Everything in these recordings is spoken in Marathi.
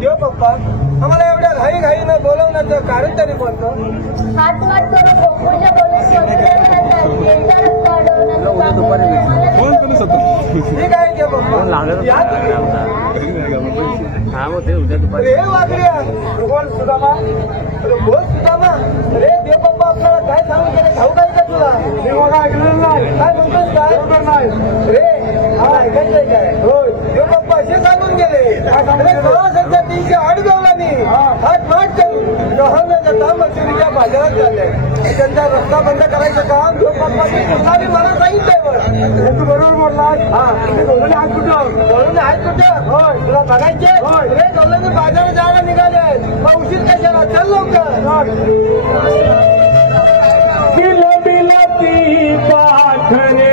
देव पप्पा आम्हाला एवढ्या घाई घाईनं बोलवण्याचं कारण तरी कोणतं? ठीक आहे देव पप्पा रे वागड्या बोल सुदामा रे देव पप्पा आपल्याला काय सांगून गेले ठाऊक आहे का तुला? काय म्हणतोस काय रे हा ऐकायचंय काय? होय देव पप्पा असे सांगून गेले सध्या 308 गवलांनी हात माट करून गव्हाच्या मशिदीच्या बाजारात झाले. त्यांचा रस्ता बंद करायचं काम देव पप्पांनी मला सांगितलंय. तू बरोबर बोललास. हा गवलाने हात कुठं होय तुला बघायचे रे गवलाने बाजारात जायला निघाले. मग उशीर कशाला चल लवकर. बिलबिलती पाखरे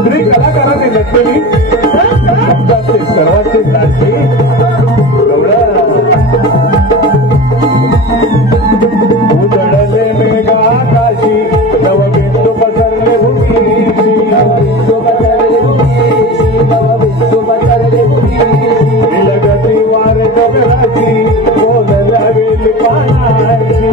स्त्री कलाकाराने नटलेली शब्दाचे सर्वांचे लाडके उजळले मेघा आकाशी नवबिंदू पसरले भूमीशी विलगती वारे गगनाची बोलल्या वेली पानाची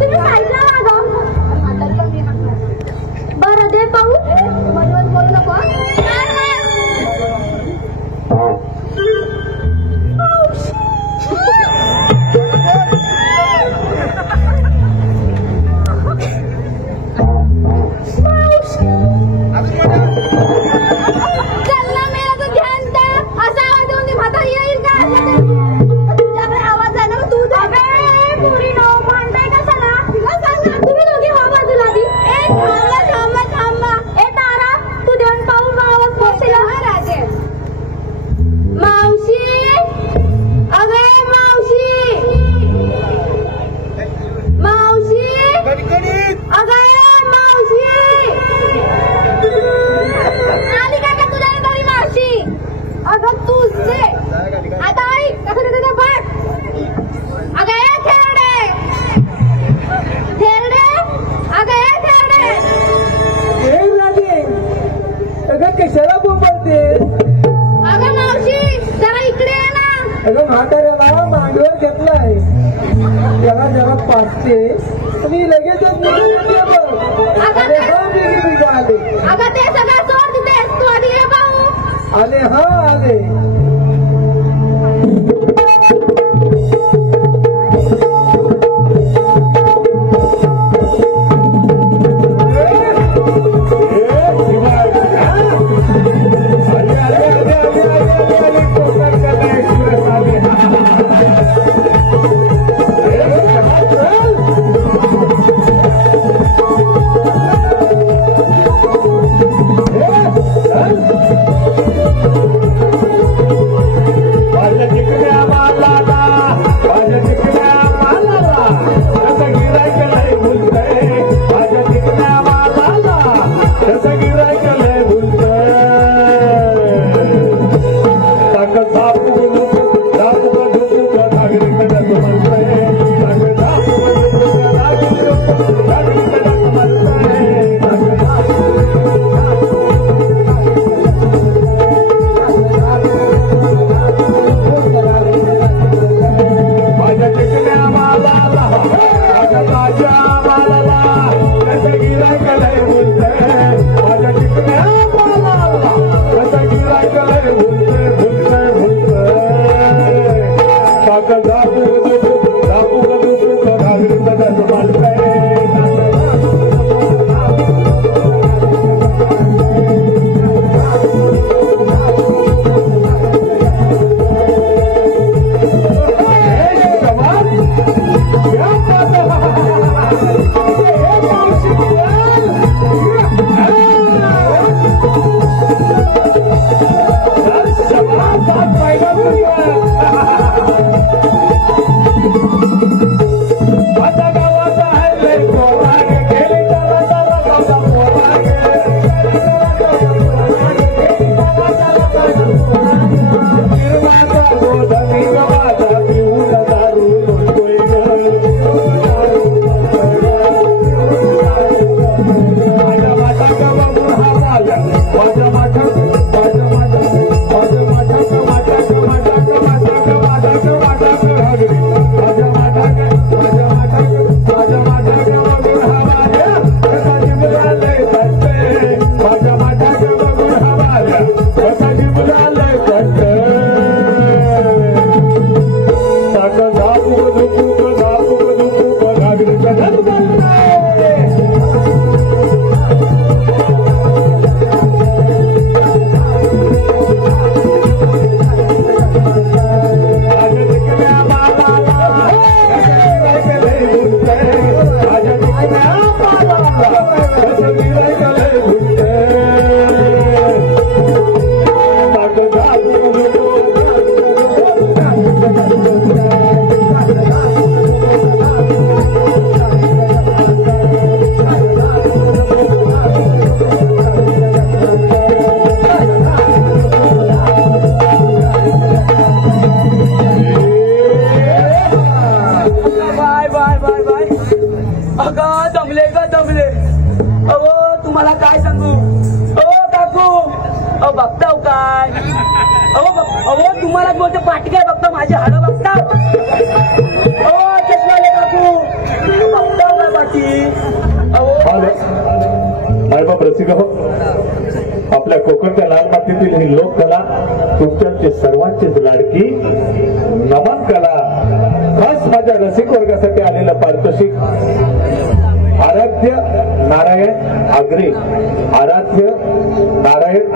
तुम्ही साईडला लागा. सांगतेस मी लगेचच निघून येते बघ. अरे हा मी आले. अगं ते सगळं सोड तिथेस तू आधी ये भाऊ. आले हा आले. तुम्हाला बोलतो पाटक्या बघतो माझी हाडं बघता चष्माले काकू बघता काय बाकी मायबाप रसिक हो आपल्या कोकणच्या लाल मातीतील ही लोककला तुमच्याची सर्वांचीच लाडकी नमन कला खास माझ्या रसिक वर्गासाठी आलेलं पारितोषिक आराध्य नारायण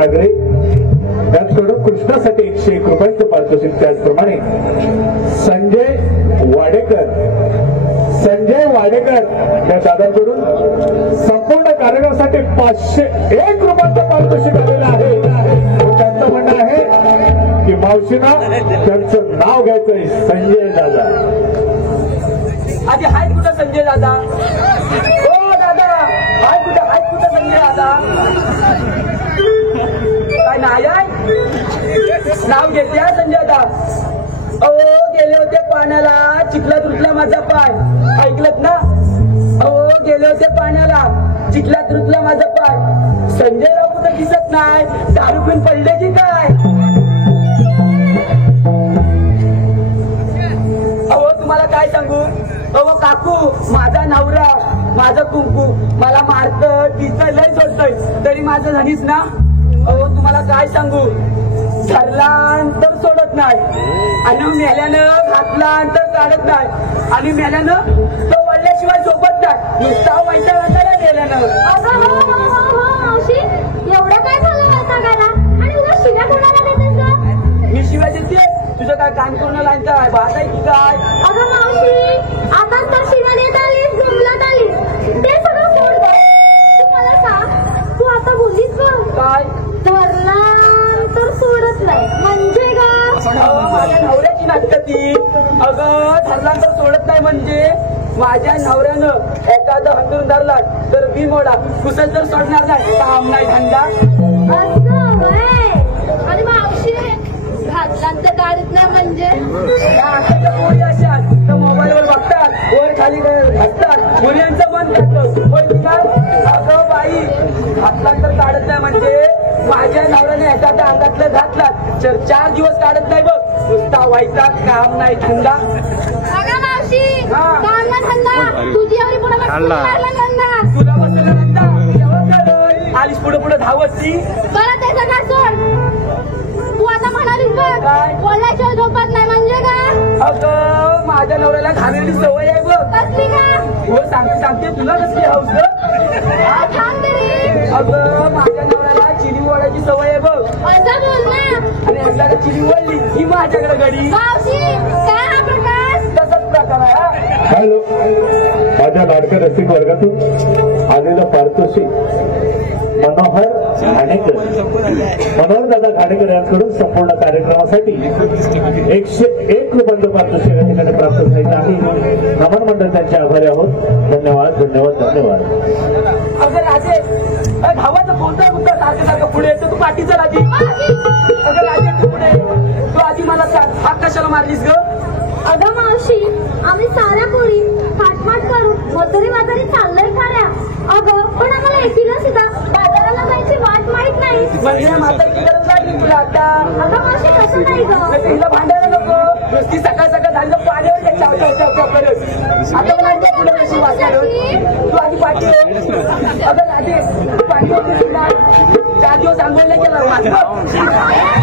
आग्रे त्याचकडून कृष्णासाठी 101 रुपयांचं पारितोषिक त्याचप्रमाणे संजय वाडेकर या दादाकडून संपूर्ण कार्यक्रमासाठी 501 रुपयांचं पारितोषिक आलेलं आहे. त्यांचं म्हणणं आहे की मावशीना त्यांचं नाव घ्यायचंय संजय दादा. आधी हाय कुठं संजय दादा हो दादा हाय कुठं संजय दादा काय नाय नाव घेते संजय दादा. गेले होते पाण्याला चिखलात रुतला माझा पाय ऐकलत ना. गेले होते पाण्याला चिखलात रुतला माझा पाय. संजय राव कुठं दिसत नाही दारू पिऊन पडले की काय. तुम्हाला काय सांगू अहो काकू माझा नवरा माझं कुंकू मला मारतं तिचं लय सोडतोय तरी माझं झालीच ना अहो तुम्हाला काय सांगू धरला तर सोडत नाही आणि मेल्यानं घातला तर काढत नाही आणि मेल्यानं तो वळल्याशिवाय झोपत नाही नुसता वैताग आणला गेल्यानं अगं हो मावशी एवढं काय झालं मला सांगायला आणि उगा शिव्या कोणाला देतेस गं? मी शिवाय देते तुझं काय कान करून लाईन भात आहे की काय अगं मावशी आता तर शिव्या देत आलीस जुमलात आलीस ते सगळं सोड गं. तू मला सांग तू आता बोललीस बघ काय धरला तर सोडत नाही म्हणजे का अहो, माझ्या नवऱ्याची नाटकं ती अगं धरला तर सोडत नाही म्हणजे माझ्या नवऱ्यानं एखादं हंतरून धरला तर मी मोडा कुसत तर सोडणार नाही काम नाही धंदा असं व्हय. आणि मावशी घातल्यानंतर काढत नाही म्हणजे या आताच्या पोरी अशा तर मोबाईलवर बघतात वर खाली घालतात मुलींचं मन करतं पण ती काय अगं बाई घातला तर काढत नाही म्हणजे माझ्या नवऱ्याने एखाद्या अंगातलं घातला तर 4 दिवस काढत नाही बघ नुसता वैताग काम नाही धंदा अगं मावशी हा. काम ना धंदा तुझी एवढी पुढे मारला धंदा तुला बसला नंतर आलीस पुढे पुढे धावत ती बरं ते सगळं सोड तू आता म्हणालीस बघ काय? बोलायच्या झोपत नाही म्हणजे का अगं माझ्या नवऱ्याला खाण्याची सवय आहे बघ कसली का हो सांगते तुला कसली हौस ग? थांब तरी अगं माझ्या नवऱ्याला चिनी ओढायची सवय आहे बघ असं बोल ना आणि एकदा का चिनी ओढली की माझ्याकडे गडी मावशी काय हा प्रकार तसंच प्रकार आहे हा. हॅलो माझ्या नाटक रसिक वर्गातून आलेलं पारितोषिक मनोहर घाणेकर मनोहर दादा घाणेकर यांकडून संपूर्ण कार्यक्रमासाठी 101 रुपयांचं पारितोषिक या ठिकाणी प्राप्त झालेलं आहे. नमन मंडळ त्यांचे आभारी आहोत. धन्यवाद धन्यवाद धन्यवाद. अगं राजे धावाचं कोणता मुद्दा सारखं पुढे येतो तू पाठीचा राजे अगं राजे तू पुढे तू आधी मला सांग हात कशाला मारलीस ग अगं मावशी आम्ही साऱ्या पोरी फाटफाट करून मजुरी बाजारी चाललोय खऱ्या अगं पण आम्हाला एकीला सुद्धा बाजाराला जायची वाट माहित नाही म्हणजे म्हातारी गरज लागली तुला आता अगं मावशी कसं नाही ग तिला भांडायला नको नुसती सकाळ सकाळ झालं पाण्यावर घे, चाव चाव चाव चाव करत आता मला आणलं पुढे कशी वाचायला तू आधी पाठी हो. अगं राजे तू पाठी होती तुला 4 दिवस आंघोळीला केला माझा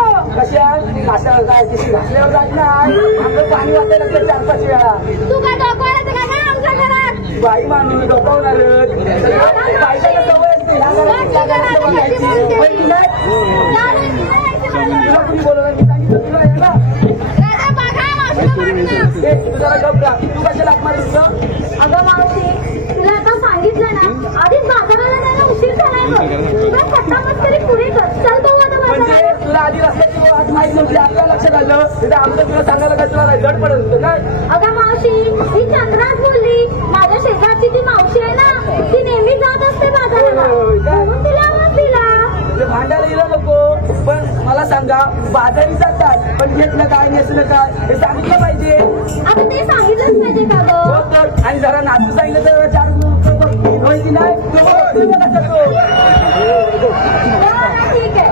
कशा काय तिशी घासल्यावर जात नाही आमचं पाणी वाचायला लागतं 4-5 वेळा तू काय डोकवायचं का नाही आमच्या घरात बाई माणूस डोकावणार बायकाला सवय असते ह्या घरात बघायची पण तुला कुणी बोलवलं मी सांगितलं तुला यायला तू जरा गप्पा तू कशाला हाक मारीस ग? अगं मावशी तुला आता सांगितलं ना आधीच बाजाराला जायला उशीर झालाय बघ तुला सट्टा मस्करी पुढे कर चल तू आता म्हणजे बाजारात तुला आधी रस्त्याची आज माहित नव्हती आपल्या लक्षात आलं तिथे आमचं तुला सांगायला काय तुला जड पडत होतं काय अगं मावशी ही चंद्राच बोलली माझ्या शेजारची ती मावशी आहे ना ती नेहमी जात असते बाजाराला होय, काय? म्हणून तिला मग तिला ते भांडायला गेलं नको पण मला सांगा बाजारी जातात पण घेतलं काय नेसलं काय हे सांगितलं पाहिजे आता ते सांगितलंच पाहिजे का हो गं तर आणि जरा नाचू सांगितलं तर 4 होय की नाही तो बघतोय का तो? बरं, ठीक आहे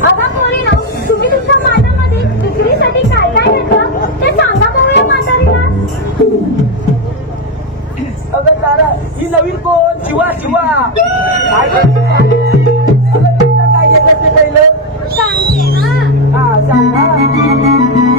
अगं पोरीनो तुम्ही तुमच्या माठामध्ये विक्रीसाठी काय काय घेतलं ते सांगा बघूया म्हातारीला अगं तारा ही नवीन कोण शिवा शिवा काय करते? अगं तुला काय घेतलं ते पहिलं सांगते ना हा सांग हा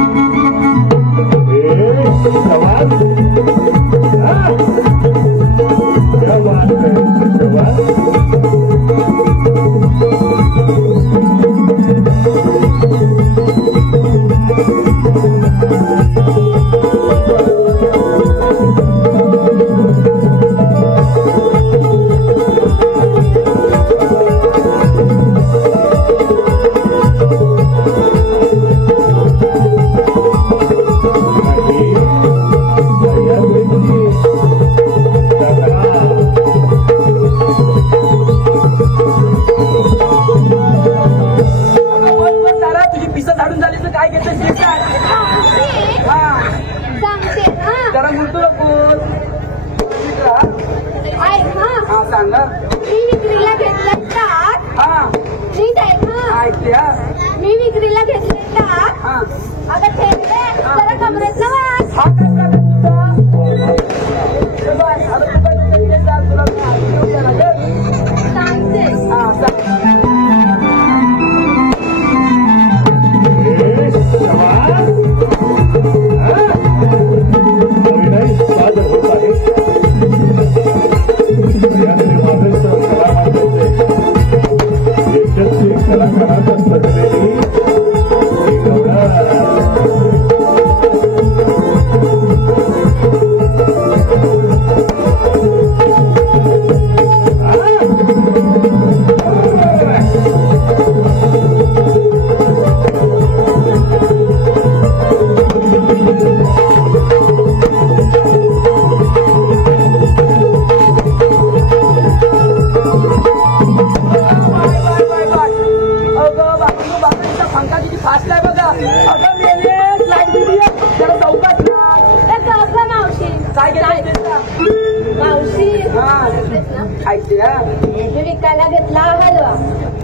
सवाल तारा तुझी पिसं झाडून झाली तर काय घेतलं ते सांग हा सांगते ना जरा म्हणतो नको ऐक ना हा सांगा मी विक्रीला घेतलं ताक हा नीट ऐक ना ऐकते हा मी विक्रीला घेतले ताक हा ऐकते हा मी विकायला घेतला हलवा.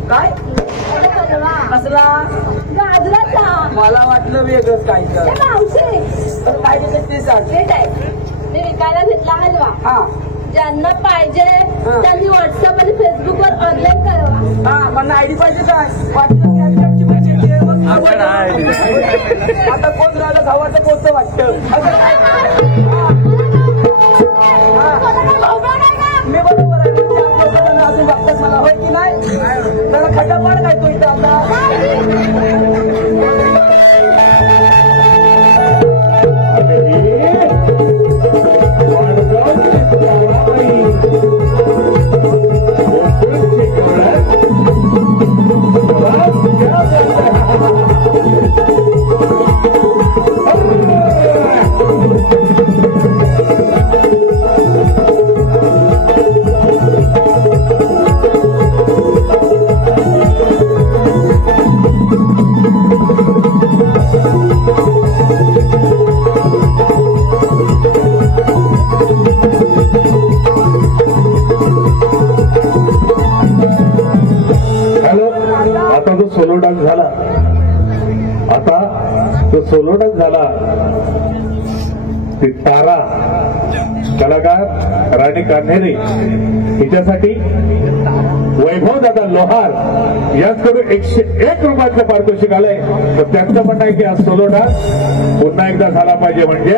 काय हलवा कसला गाजराचा. मला वाटलं वेगळंच काय ए मावशी, काय देते ते सांग. ते काय मी विकायला घेतला हलवा. हा ज्यांना पाहिजे त्यांनी व्हॉट्सअप आणि फेसबुक वर ऑनलाईन करावा. हा पण आयडी पाहिजे काय वाटतं कॅप्टनची पैसे दे, मग आता कोण राहिलं गावाचं कोणतं वाटतं मी बरोबर आहे म्हणजे अजून बघतात मला होय की नाही जरा खड्डा पाड काय तो इथं आता सोलो डान्स झाला. आता तो सोलो डान्स झाला. ती तारा कलाकार राणी कान्हेरे हिच्यासाठी वैभव दादा लोहार याचकडून 101 रुपयाचं पारितोषिक आलंय. तर त्यांचं म्हणणं आहे की हा सोलो डान्स पुन्हा एकदा झाला पाहिजे म्हणजे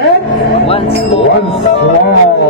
once more.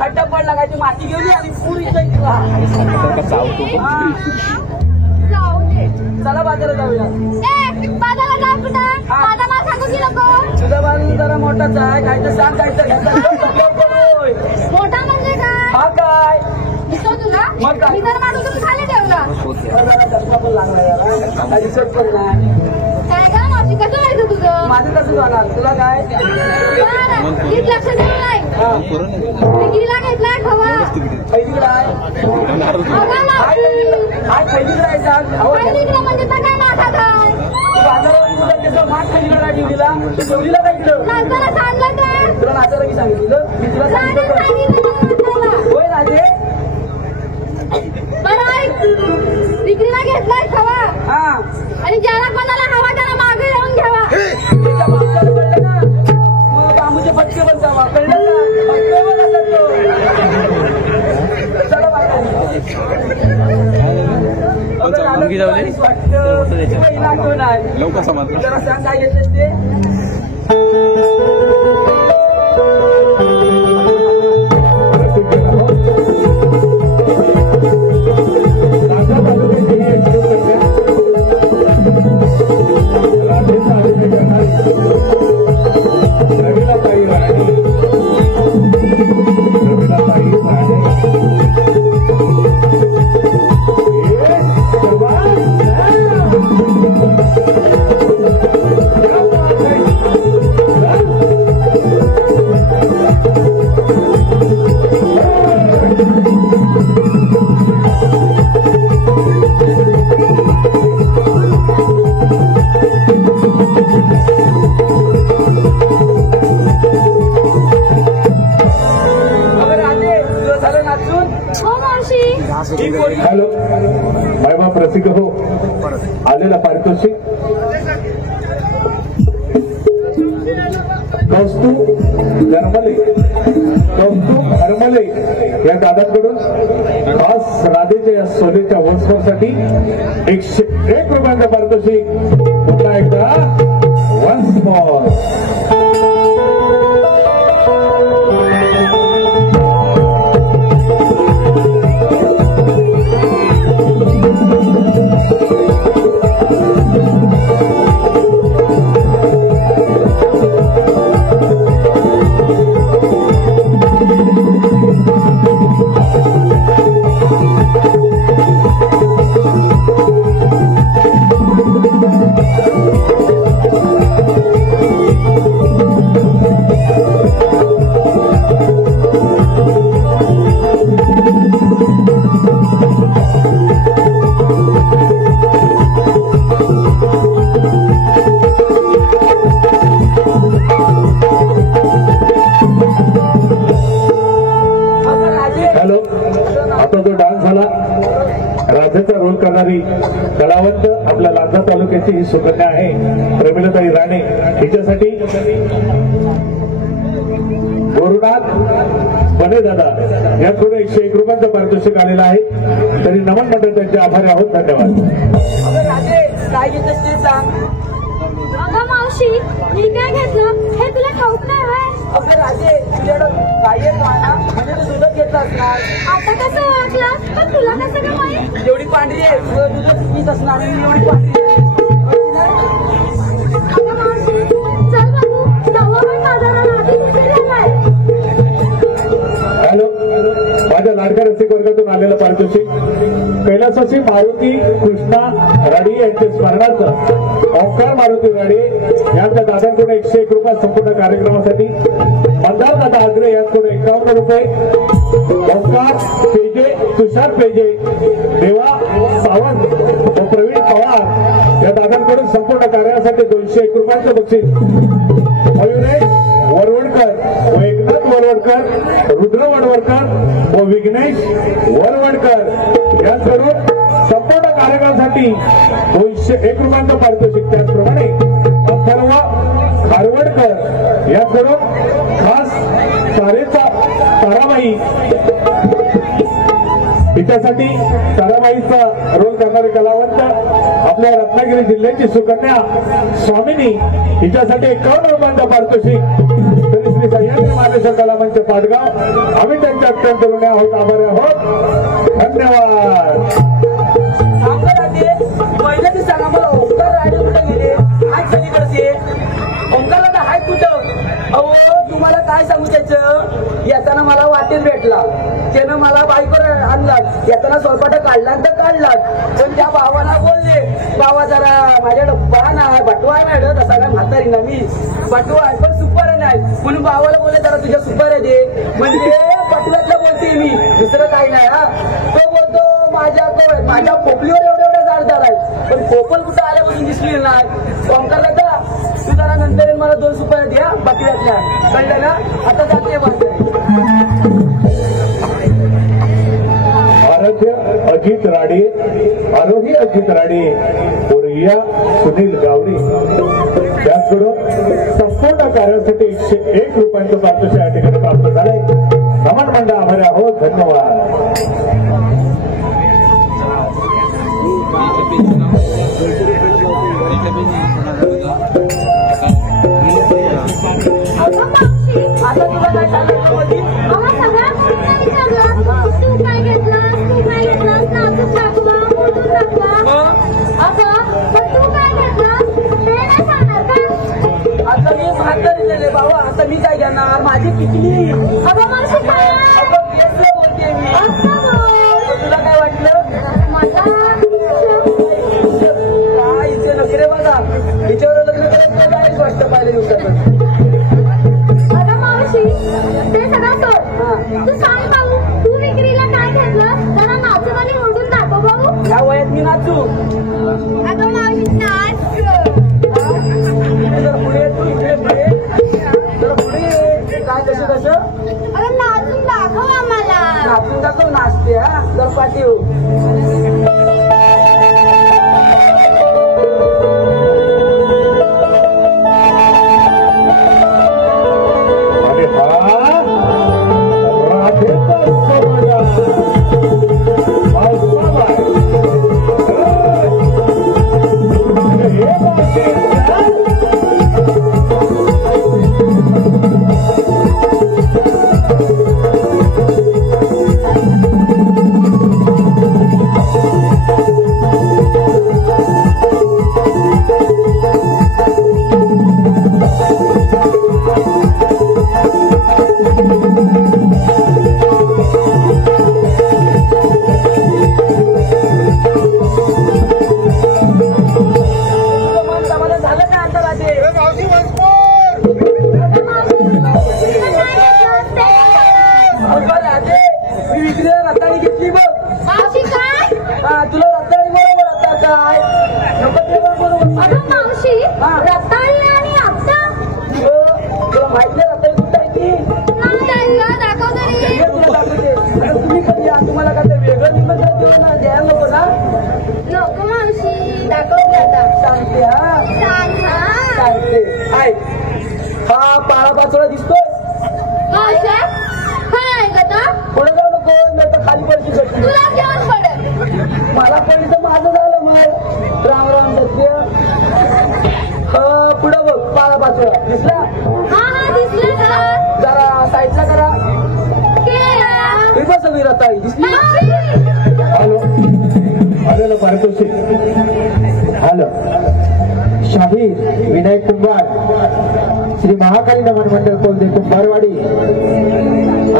खड्डा पडला काय माती घेऊन आणि पुरी चला बाजारात जाऊया. बाजाराला जाऊ कुठं? माझा माल सांगू की नको? तुझा बाजू जरा मोठाच आहे काय तर सांग काय तर मोठा म्हणजे काय? हा काय दिसतो तुला? मग काय? मी तर माणूस तुम्ही खाली ठेवला. चष्मा पण लागला याला काही दिसत पण नाही. काय का मावशी कसं व्हायचं तुझं? माझं कसं जाणार तुला काय नीट लक्ष देऊ नाही. विक्रीला घेतलाय खवा. खैलीकडे आहे काय खैलीकडे आहे सांग विक्रीला म्हणजे तर काय नाकात आहे? बाजारावर तुला त्याचा माठ खैलीकडे आहे ठेवलीला ते ठेवलीला काय केलं नाचताना सांगलं काय? तुला नाचायला मी सांगितलं मी तुला सांगितलं होय राजे बरं ऐक, विक्रीला घेतलाय खवा हा आणि ज्याला कोणाला हवा त्याला मागे येऊन घ्यावा. त्याच्या मागच्याला कळलं ना मग बांबूचे फटके पण जावा कळलं ना फटके पण असत तो चला वाटतं लवकर समजलं जरा सांग काय घेतलं ते हॅलो बायबाप रसिक हो आलेला पारितोषिक कौस्तुभ हरमले या दादांकडून खास राधेच्या या सोनेच्या वस्त्रासाठी 101 रुपयांचं पारितोषिक पुन्हा एकदा once more. जिल्ह्याची ही सुकन्या आहे प्रेमिलताई राणे हिच्यासाठी गोरुनाथ बने दादा याकडून 101 रुपयांचं पारितोषिक आलेलं आहे. तरी नमन मंडळ त्यांचे आभारी आहोत. धन्यवाद. अगं राजे काय घेतलंस ते सांग. अगं मावशी मी काय घेतलं हे तुला ठाऊक नाही व्हय? अगं राजे तुझ्याकडं काय येत ना म्हणजे तू दुधच घेतलं असणार. आता कसं ओळखलं पण तुला कसं काय माहित? जेवढी पांढरी आहे तुझं दुधच पीत असणार आणि मी एवढी पांढरी आहे. अगं मावशी चल बघू जाऊ आपण बाजाराला आधी दिसलेला आहे. हॅलो माझ्या लाडक्या रसिक वर्गातून आलेलं पारितोषिक कैलासाची मारुती कृष्णा राडी यांच्या स्मरणार्थ ओंकार मारुती राडे यांच्या दादांकडून 101 रुपये संपूर्ण कार्यक्रमासाठी. मंदार दादा आग्रे यांच्याकडून 51 रुपये. ओंकार पेजे तुषार पेजे देवा सावंत व प्रवीण पवार या दादांकडून संपूर्ण कार्यासाठी 201 रुपयांचं बक्षीस. मयुरेश वरवडकर व एकनाथ वरवडकर रुद्र वडवडकर व विघ्नेश वरवडकर यांकडून संपूर्ण कार्यक्रमासाठी 201 रुपयांचं पारितोषिक. त्याचप्रमाणे अथर्व खारवडकर यांकडून खास तारेचा ताराबाई हिच्यासाठी ताराबाईचा रोल करणारे कलावंत आपल्या रत्नागिरी जिल्ह्याची सुकन्या स्वामिनी हिच्यासाठी 51 रुपयांचा पारितोषिक. तरी श्री सह्याद्री मानेश्वर कलामंच पाटगाव आम्ही त्यांच्या अत्यंत ऋणी आहोत. आभारी आहोत. धन्यवाद. आमचं राजे पहिल्या दिवसाला मला ओंकार राजे कुठं गेले हाय सगळीकडचे. ओंकार दादा हाय कुठं. अहो तुम्हाला काय सांगू त्याचं येताना मला वाटेत भेटला त्यानं मला बाईकवर आणला. येताना स्वयंपाक काढला तर काढलाच पण त्या भावाला बोलले बाबा जरा माझ्याकडं पान आहे बटवा आहे मॅडम तसा काय म्हातारी ना मी बटवा आहे पण सुपाऱ्या नाही म्हणून भावाला बोलले जरा तुझ्या सुपाऱ्या दे म्हणजे बटव्यातलं बोलते मी दुसरं काही नाही. हा तो बोलतो माझ्या खोपलीवर एवढ्या जाडदार आहे पण खोपल कुठं आल्यापासून दिसली नाही. ओंकार दादा तू जरा नंतर मला 2 सुपाऱ्या द्या बटव्यातल्या कळलं ना. आता जाते आराध्य अजित राडे आरोही अजित राडे पोरिया सुनील गावडे त्याचकडून संपूर्ण कार्यासाठी 101 रुपयांचं पारितोषिक या ठिकाणी प्राप्त झालंय. नमन मंडळ आभारी आहोत. धन्यवाद. आता तुला काय सांगायचं मध्ये अगं सगळ्या विचारलं तू काय घेतलास नाचून दाखवा बोलून दाखवा. अगं पण तू काय घेतलास ते नाही सांगणार का? आता मी म्हातारी झाले बाबा आता मी काय घेणार माझी पिकली. अगं मावशी काय अगं पेसलं बोलते मी. असं बोल. तुला काय वाटलं माझा काय इथे नखरे बघा हिच्यावर लग्न करायचं काहीच वाटतं पाहिजे दिवसात. अगं मावशी ते सगळं सोड. तू सांग भाऊ तू विक्रीला काय घेतलं जरा नाचून आणि ओढून दाखव भाऊ. या वयात मी नाचू. अगं मावशी नाच. जर पुढे तू इकडे पुढे जर पुढे काय कसं अगं नाचून दाखव आम्हाला. नाचून दाखव नाचते हा जर पाठी हो. अरे हा राधेचा सोहळा पावसाळा हे बाकी नको मावशी दाखव आता. नाही हा पाळा पाचोळा दिसतोय मावशे काय ऐकता पुढे जाऊ नको नाही तर खाली पडची भेटली तुला जेवण पडेल मला पडली तर माझं झालं मग राम राम सत्य पुढं बघ पाळा पाचोळा दिसला हा दिसलं का जरा साईडला करा केला हे बस सगळी रताळी दिसली मावशी हॅलो हॅलो पारितोषिक हॅलो शाहीर विनायक कुंभार श्री महाकाली नमन मंडळ कोलदे कुंभारवाडी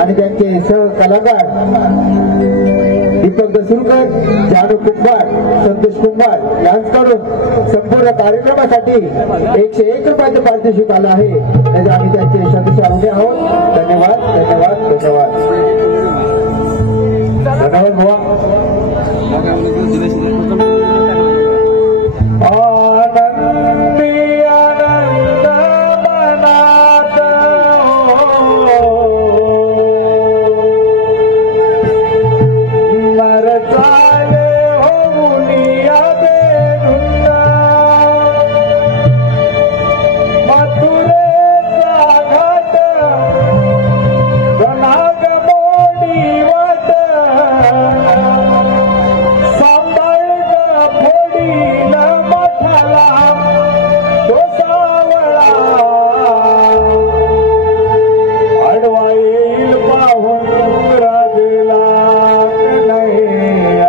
आणि त्यांचे सहकलाकार दीपक दसुरकर जानू कुंभार संतोष कुंभार यांच्याकडून संपूर्ण कार्यक्रमासाठी 101 रुपयाचं पारितोषिक आलं आहे त्याचे आम्ही त्यांचे सदस्य उभे आहोत धन्यवाद धन्यवाद धन्यवाद धन्यवाद बुवा आनंदी आनंद मनात मर चाले होऊनिया बेधुंद मथुरेचा घाट गणाग मोडी वाट सांभाळ फोडील मठाला तो सावळा आडवा येईल पाहून राजला कन्हैया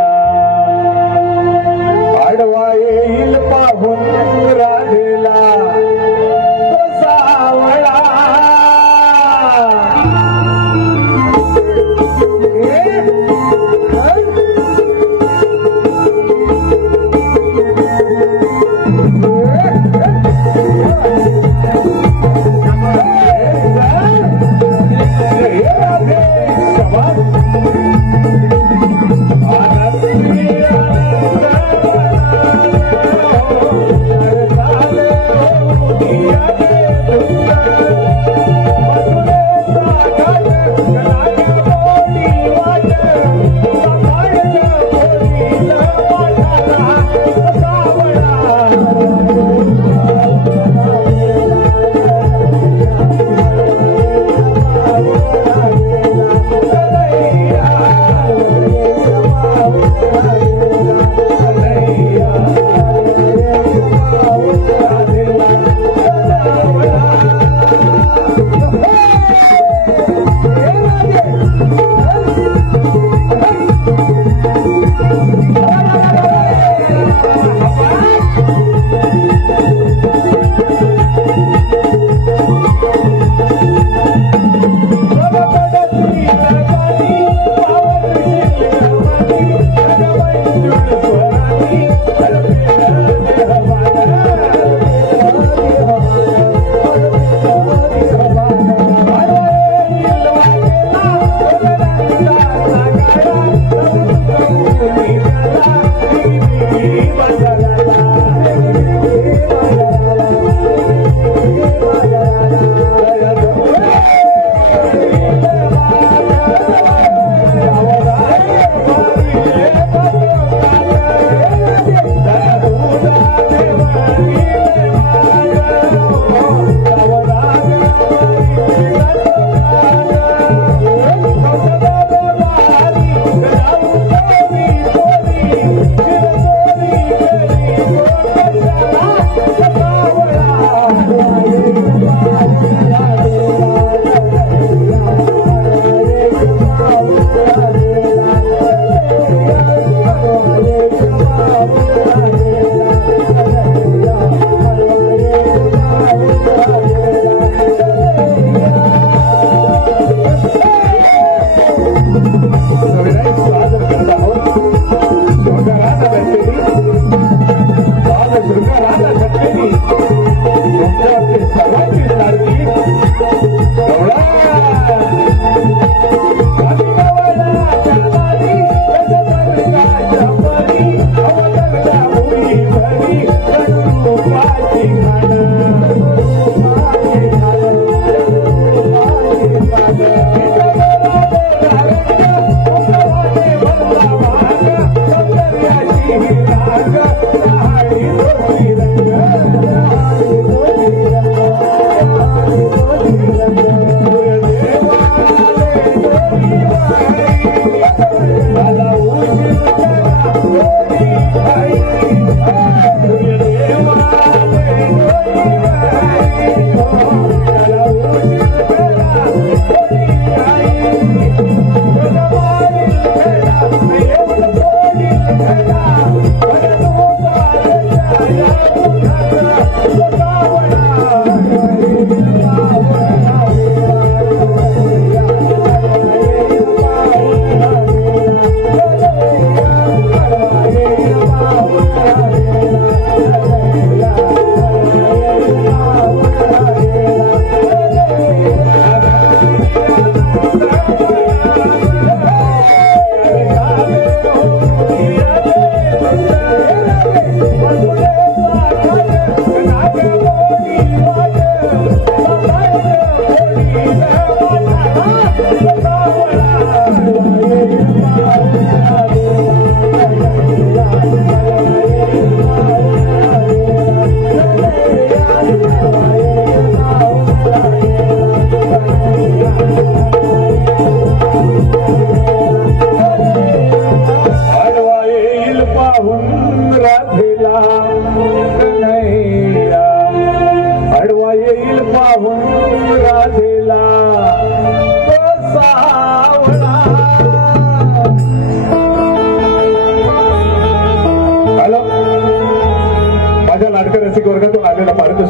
आडवा येईल पाहून राजला तो सावळा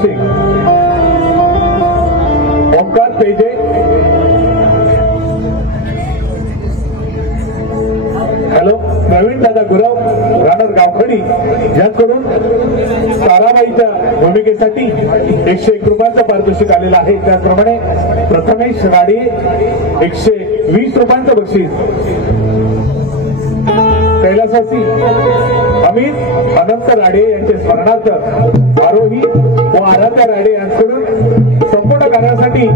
पारितोषिक ओंकार पेजे, हॅलो प्रवीण दादा गुरव राणर गावखडी यांकडून ताराबाईच्या भूमिकेसाठी 101 रुपयांचं पारितोषिक आलेलं आहे. त्याचप्रमाणे प्रथमेश राडे 120 रुपयांचं बक्षीस, कैलासासी अमित अनंत राडे यांच्या स्मरणार्थ आरोही व आराध्या राडे यांच्याकडून संपूर्ण कार्यासाठी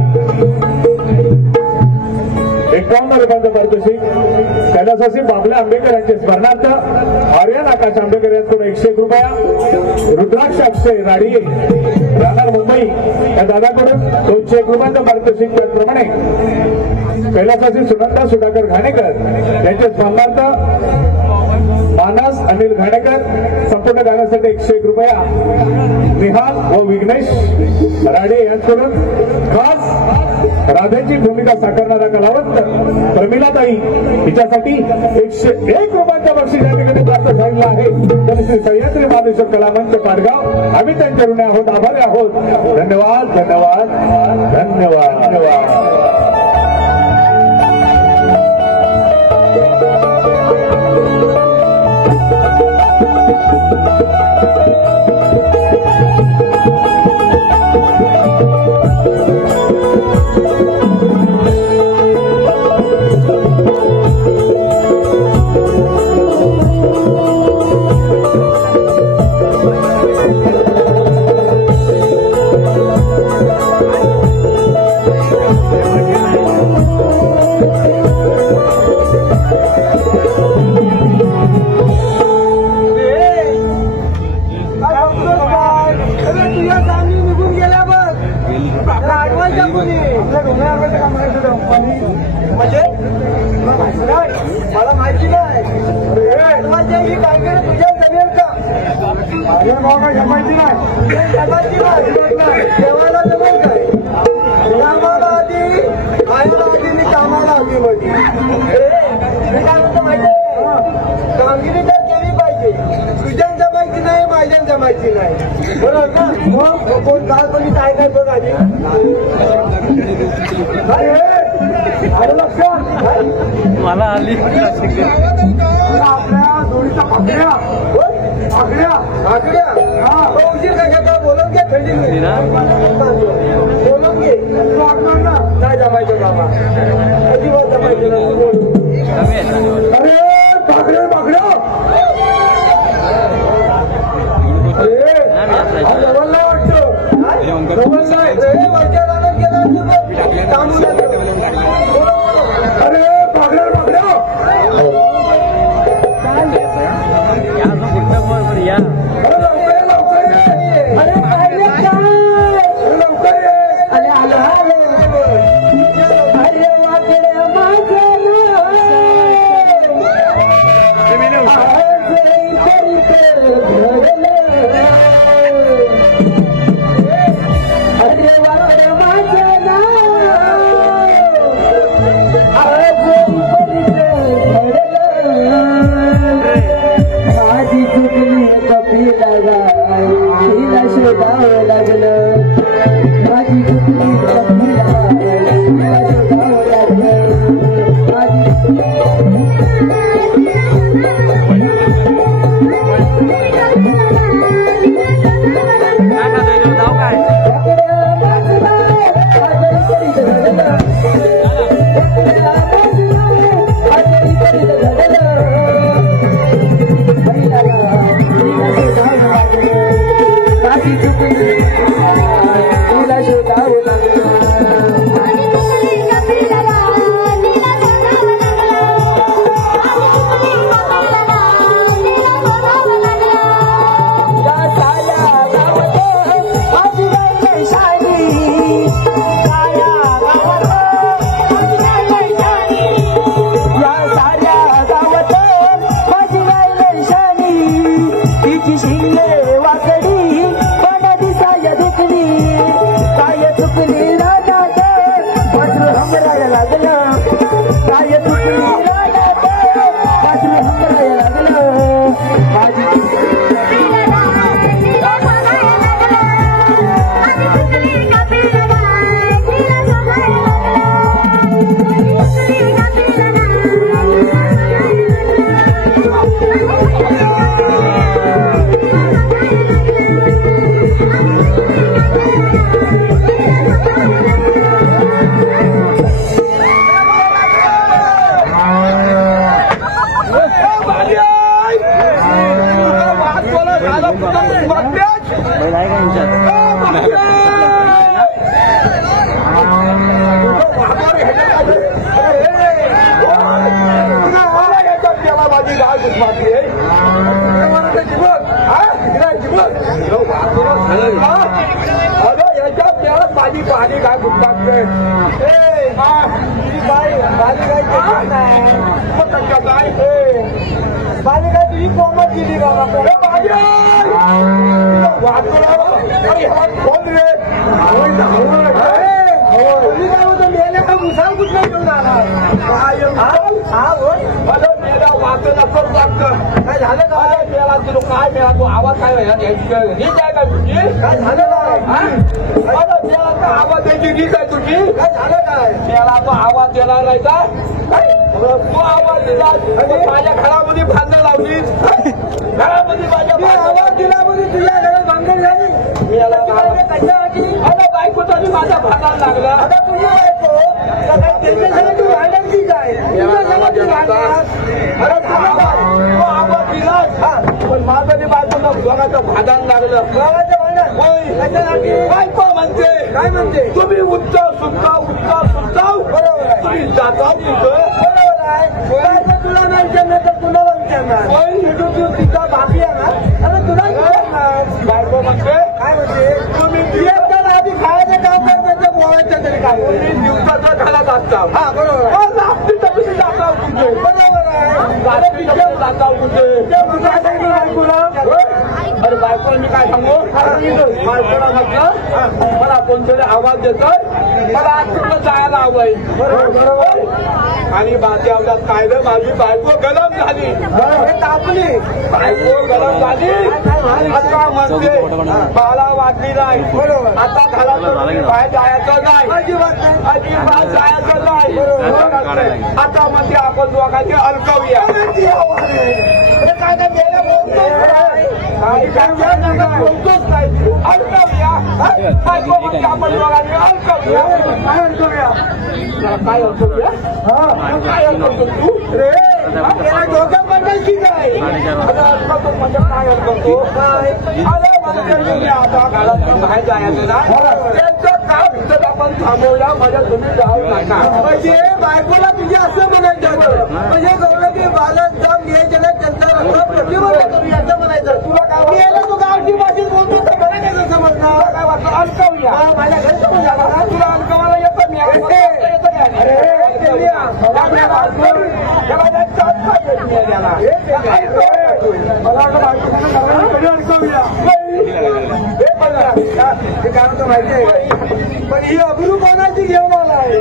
51 रुपयांचं पारितोषिक, कैलासासी बाबल्या आंबेकर यांच्या स्मरणार्थ आर्यन आकाश आंबेकर यांच्याकडून 101 रुपया, रुद्राक्ष अक्षय राडी राहणार मुंबई या दादाकडून 201 रुपयांचं पारितोषिक. त्याचप्रमाणे कैलासासी सुनंदा सुधाकर घाणेकर यांच्या स्मरणार्थ मानस अनिल घाणेकर संपूर्ण गाण्यासाठी 101 रुपया, निहाल व विघ्नेश राडे यांच्याकडून खास राधेची भूमिका साकारणारा कलावंत प्रमिलाताई हिच्यासाठी 101 रुपयांचा बक्षीस या ठिकाणी प्राप्त झालेला आहे. तर श्री सह्याद्री मानेश्वर कला मंच पाडगाव आम्ही त्यांच्या ऋणी आहोत, आभारी आहोत. धन्यवाद धन्यवाद धन्यवाद धन्यवाद. म्हणजे मला माहिती नाही तुझ्या जमेल का? माझ्या भावना जमायची नाही, जमायची नाही. देवाला जमेल काय? कामाला आधी आईला आधी मी कामाला आधी मध्ये काय म्हणतो माहिती आहे? कामगिरी तर केली पाहिजे. तुझ्या जमायची नाही, माझ्या जमायची नाही, बरोबर ना? मग कोण काल कोणी काय नाही बघ आधी मला आली आपल्या जोडीच्या भाकऱ्या भाकऱ्या भाकऱ्या हा उशीर काय घेता बोलून घे थंडी बोलून घे काय जमायचं बाबा अजिबात जमायचं ना तू बोल. अरे भाकऱ्या भाकऱ्या अरे जवळला वाटतं जवळला आहे वरच्या रानात गेला तांदूळ. अरे भाकऱ्या भाकऱ्या काय गुजमाती आहे अगं याच्यात देवात माझी पाणी काय गुजमागते माझी काय नाही माझी काय तुझी कोमत दिली का कोण रे काय होतं मेल्या का मुसाल कुठला घेऊन आला काय झालं काय मेला तुला काय मेळा तू आवाज काय रीच आहे का तुझी काय झालं काय आवाज यायची रीच आहे तुझी काय झालं काय मेला तो आवाज देणार नाही का तू आवाज दिला माझ्या घरामध्ये भांडण लावली घरामध्ये माझ्या आवाज दिला म्हणजे तुझ्या घरात भांडण झाली अरे बायकोचा माझा भांडण लागला आता तुझी बायको त्याच्यासाठी तू भांडण की काय अरे तू आवाज दिलास पण माझं ते बायकोनं दोघांचं भांडण लागलं दोघांचं भांडण बायको म्हणते काय म्हणते तुम्ही उत्सव सुद्धा बरोबर आहे तुम्ही जाता बरोबर आहे तुला नाही विचारणार तर कुणाला विचारणार तू तिचा बापी आहे ना अरे तुला बायको म्हणते काय म्हणते तुम्ही आधी खायचं काम करण्याचं बोलायचं तरी काय दिवसाचं घालत असता हा बरोबर जाता बरोबर आहे जाता अरे बायको मी काय सांगू बायकोला म्हटलं मला कोणतरी आवाज देतोय मला आजून जायला हवंय बरोबर आणि माझ्या आवाजात काय रे माझी बायको गरम झाली तापली बायको गरम झाली आता म्हणते मला वाटली नाही बरोबर आता घरातून बाहेर जायचं नाही अजिबात जायचं नाही आता म्हणजे आपण दोघांची अलकवूया काय नाही गेल्या बोलतोच नाही अलकवूया बायको म्हणजे आपण दोघांनी अलकवूया काय अलकवूया काय अलकवूया काय अलकवतो तू रे डोक्यात बदलची काय अलकवतो म्हणजे काय अलकवतो आता घरातून बाहेर जायचं ना त्यांचं काम तर आपण थांबवल्या माझ्या तुम्ही जाऊ नका म्हणजे बायकोला तुझे असं म्हणायचं म्हणजे गौरवी बालक जाऊन घ्यायचे ना त्यांचा रस्ता प्रतिबंध करू असं म्हणायचं तुला काय यायला तू गावठी भाषेत बोलतो तर खरं नाही कसं समजणार काय वाटतं अलकवूया माझ्या घरी समजा तुला अलकवाला येतं मी ते काय होतं माहिती आहे पण ही अभिरू कोणाची घेऊन आला आहे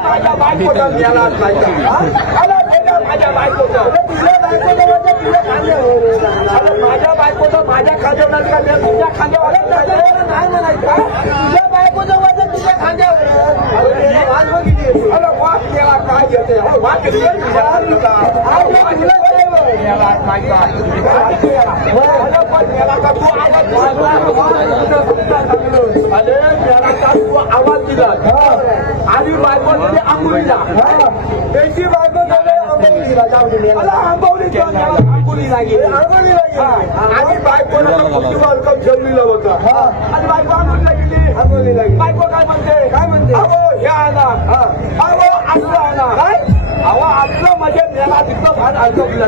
माझ्या बायकोचा गेला माझ्या बायकोचं माझ्या बायकोचं माझ्या खांद्यावर का तुझ्या खांद्यावर नाही म्हणायचं तुझ्या बायकोचं वजन तुझ्या खांद्यावर अरे वाट केला काय घेते वाट तू आवाज दिला आणि बायको अंगुलीला त्याची बायको अंगुलीला अंगुली आणि बायको जेवलेलं होतं आणि बायको अंगुलीला गेली बायको काय म्हणते अहो हे आणा अहो असलं आणा काय अहो असलं म्हणजे मेला तिथलं भात अडकवलं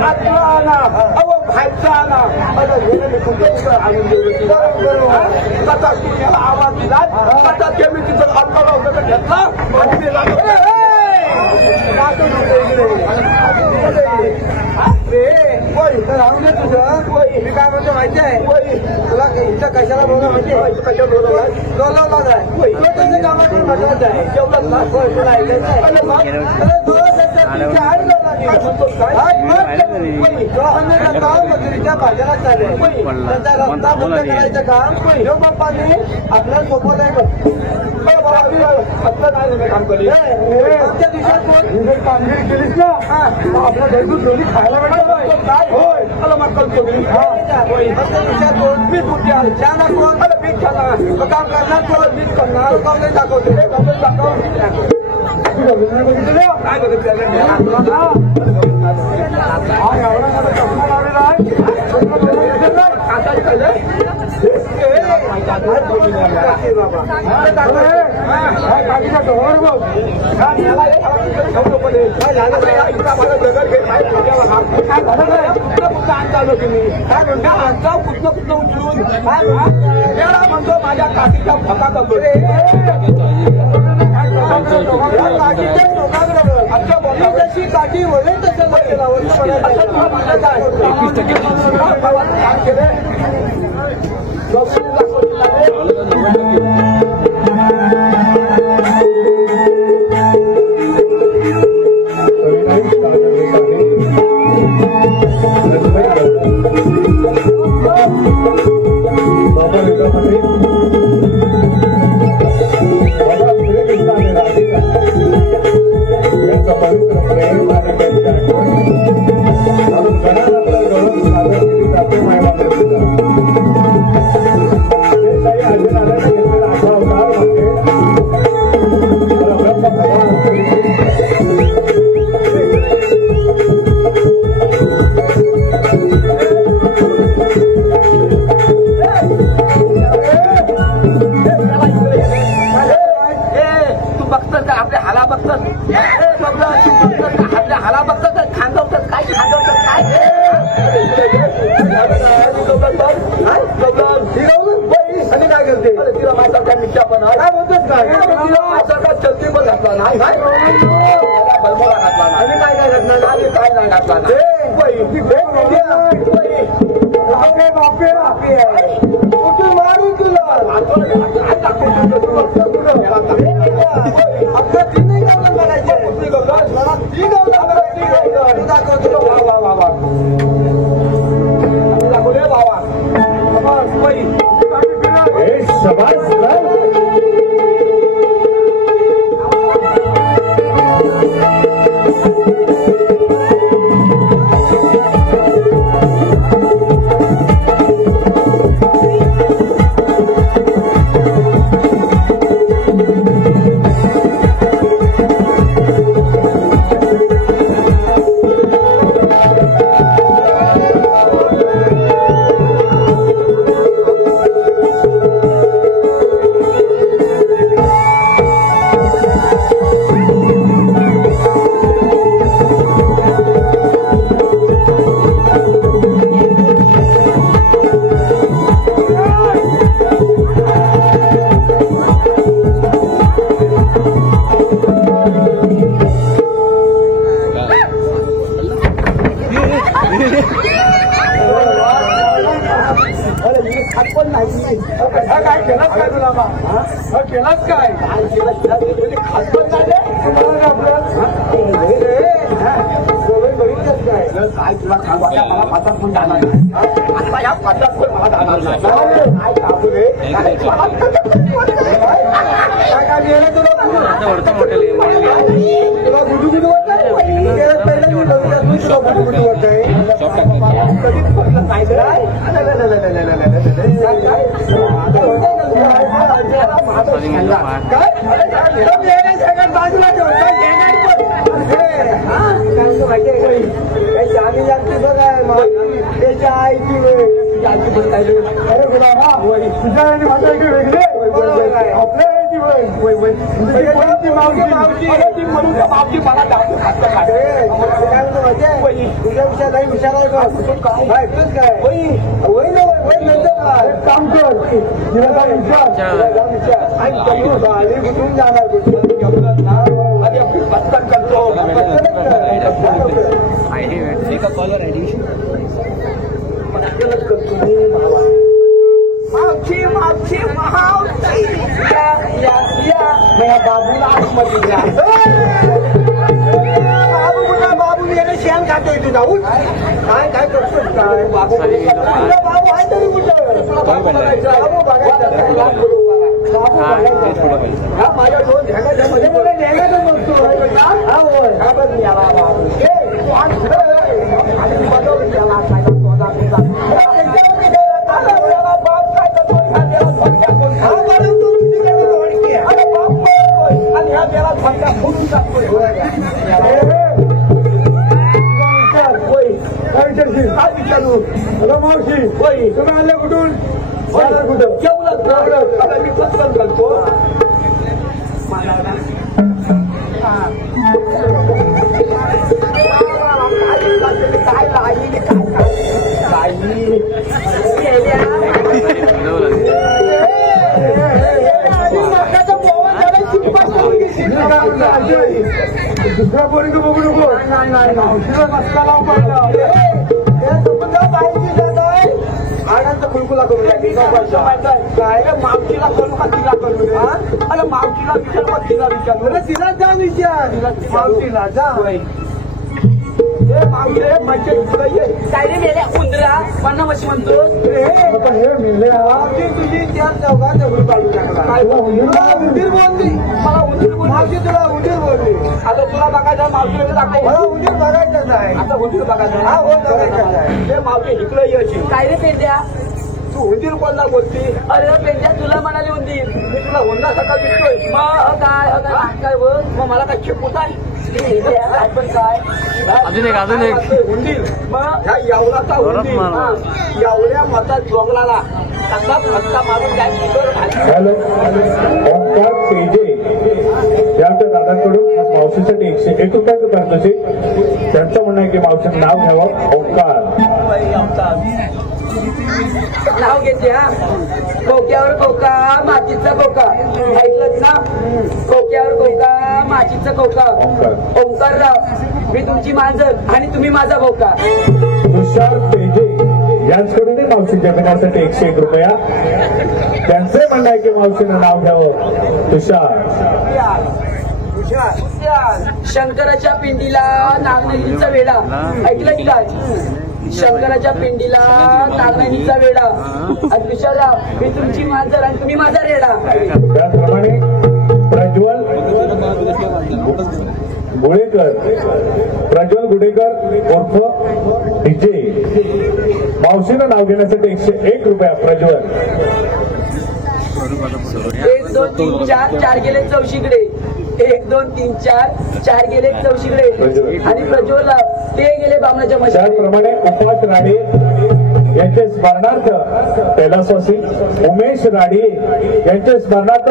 असलं आणा अहो भाईचं आणा कुठे आणून दिलं तसा त्याला आवाज दिला तसा ते मी तिथं अडकवलं होतं तर घेतला आणि ते राहून दे तुझं मी काय म्हणतो माहिती आहे तुला इथं कशाला बोलला माहिती आहे कशा बोलवला जाय तुला त्याच्या कामातून महत्वाचं आहे जेवढं ना तुला काम मजुरीच्या बाजारात चालू त्यांचा रस्ता बंद करायचं काम देव बाप्पाने आपल्या सोबत आहे आपलं नाही काम केली आमच्या दिवसात कोण कामगिरी केलीस ना आपल्या घरगुत दोन्ही खायला भेटत काय होय मला मक्कल केली आमच्या दिवसात कोण मीच कुठे आले ज्यांना कोण मला पीक खाणार काम करणार कोण मीच करणार कॉलेज दाखवते काय बघितलं म्हणतो माझ्या काठीचा फका करतो जशी काठी वळे तसं केलाच काय काय तुला सांगायला मला 5 फोन जाणार आता या 5 फोन मला जाणार काय काबू रे काय गेलं तुला बुडू बुडू होत कधीच पडलं काय बाजूला आम्ही जाणते बघाय त्याच्या आईची तुझ्या आणि माझ्या इकडे वेगळे आपल्या मावशी म्हणून मावशी मला तुझ्या विषयात नाही हुशार आहे का काय वय नंतर काम कर तिला काय विचार कुठून जाणार पत्कन करतो मावशी मावशी मावशी या बाबूला आतमध्ये घ्या बाबू याने शेण खातोय तुझा उठ काय काय करतोस काय बाबू आहे तरी कुठं बाबू बघायचा माझ्या दोन ध्यानाच्यामध्ये मला ध्यानाचं नसतो हा बघ याला बाबू हॅलो मावशी तुम्ही आले कुठून कुठं घेऊ लागतो आता मी पटकन घालतो काय दुसऱ्या पोरी बघू नको मस्का लावून पडला आनंद फुलकुला करून काय मावशीला करू का तिला करू अरे मावशीला विचार मग तिला विचार तिला जा विचार मावशीला जा मावशी काय रे मेल्या उंदरा पन्ना मशी म्हणतो मावशी तुझी त्या चौघा दगड काढू टाकला काय उंदीर बोलली मला उंदीर बोलली मावशी तुला उंदीर बोलली आता तुला बघायचं मावशीला दाखव मला उंदीर बघायचं नाही आता उंदीर बघायचं हा हो बघायचं नाही ते मावशी इकडे यायची काय रे पेंद्या तू उंदीर कोणला बोलती अरे पेंद्या तुला म्हणाली उंदीर मी तुला हुंडा सकाळ दिसतोय मग काय बघ मग मला काय शिकवत आहे पण काय अजून एक उंदीर मग ह्या यावलाचा उंदीर मार. यावल्या मतात जोंगलाला तसाच हत्ता मारून काय हॅलो ओंकार पेजे यांच्या दादांकडून मावशीसाठी 101 रुपयाचं पारितोषिक. त्यांचं म्हणणं आहे की मावशीचं नाव घ्यावं ओंकार. नाव घेते हा कोक्यावर कोका मातीचा कोका ऐकलंच ना कोक्यावर कोका मातीचा कोका ओंकारराव मी तुमची मांजर आणि तुम्ही माझा भोका. तुषार पेजे यांच्याकडूनही मावशी जगण्यासाठी 101 रुपया. त्यांचे म्हणणं आहे की मावशीनं नाव घ्यावं तुषार. शंकराच्या पिंडीला नागनदीचा वेडा ऐकलं की काय शंकराच्या पिंडीला नागनदीचा वेडा आणि तुषारराव मी तुमची मांजर आणि तुम्ही माझा रेडा. त्याचप्रमाणे प्रज्वल गुडेकर उर्फ डीजे मावशीनं नाव घेण्यासाठी 101 रुपया. प्रज्वल 1 2 3 4 4 गेले चौशीकडे 1 2 3 4 4 गेले चौशीकडे आणि प्रज्वल ते गेले बामणाच्या मशाला. त्याचप्रमाणे उपास राणे यांचे स्मरणार्थ कैलासवासी उमेश राणे यांचे स्मरणार्थ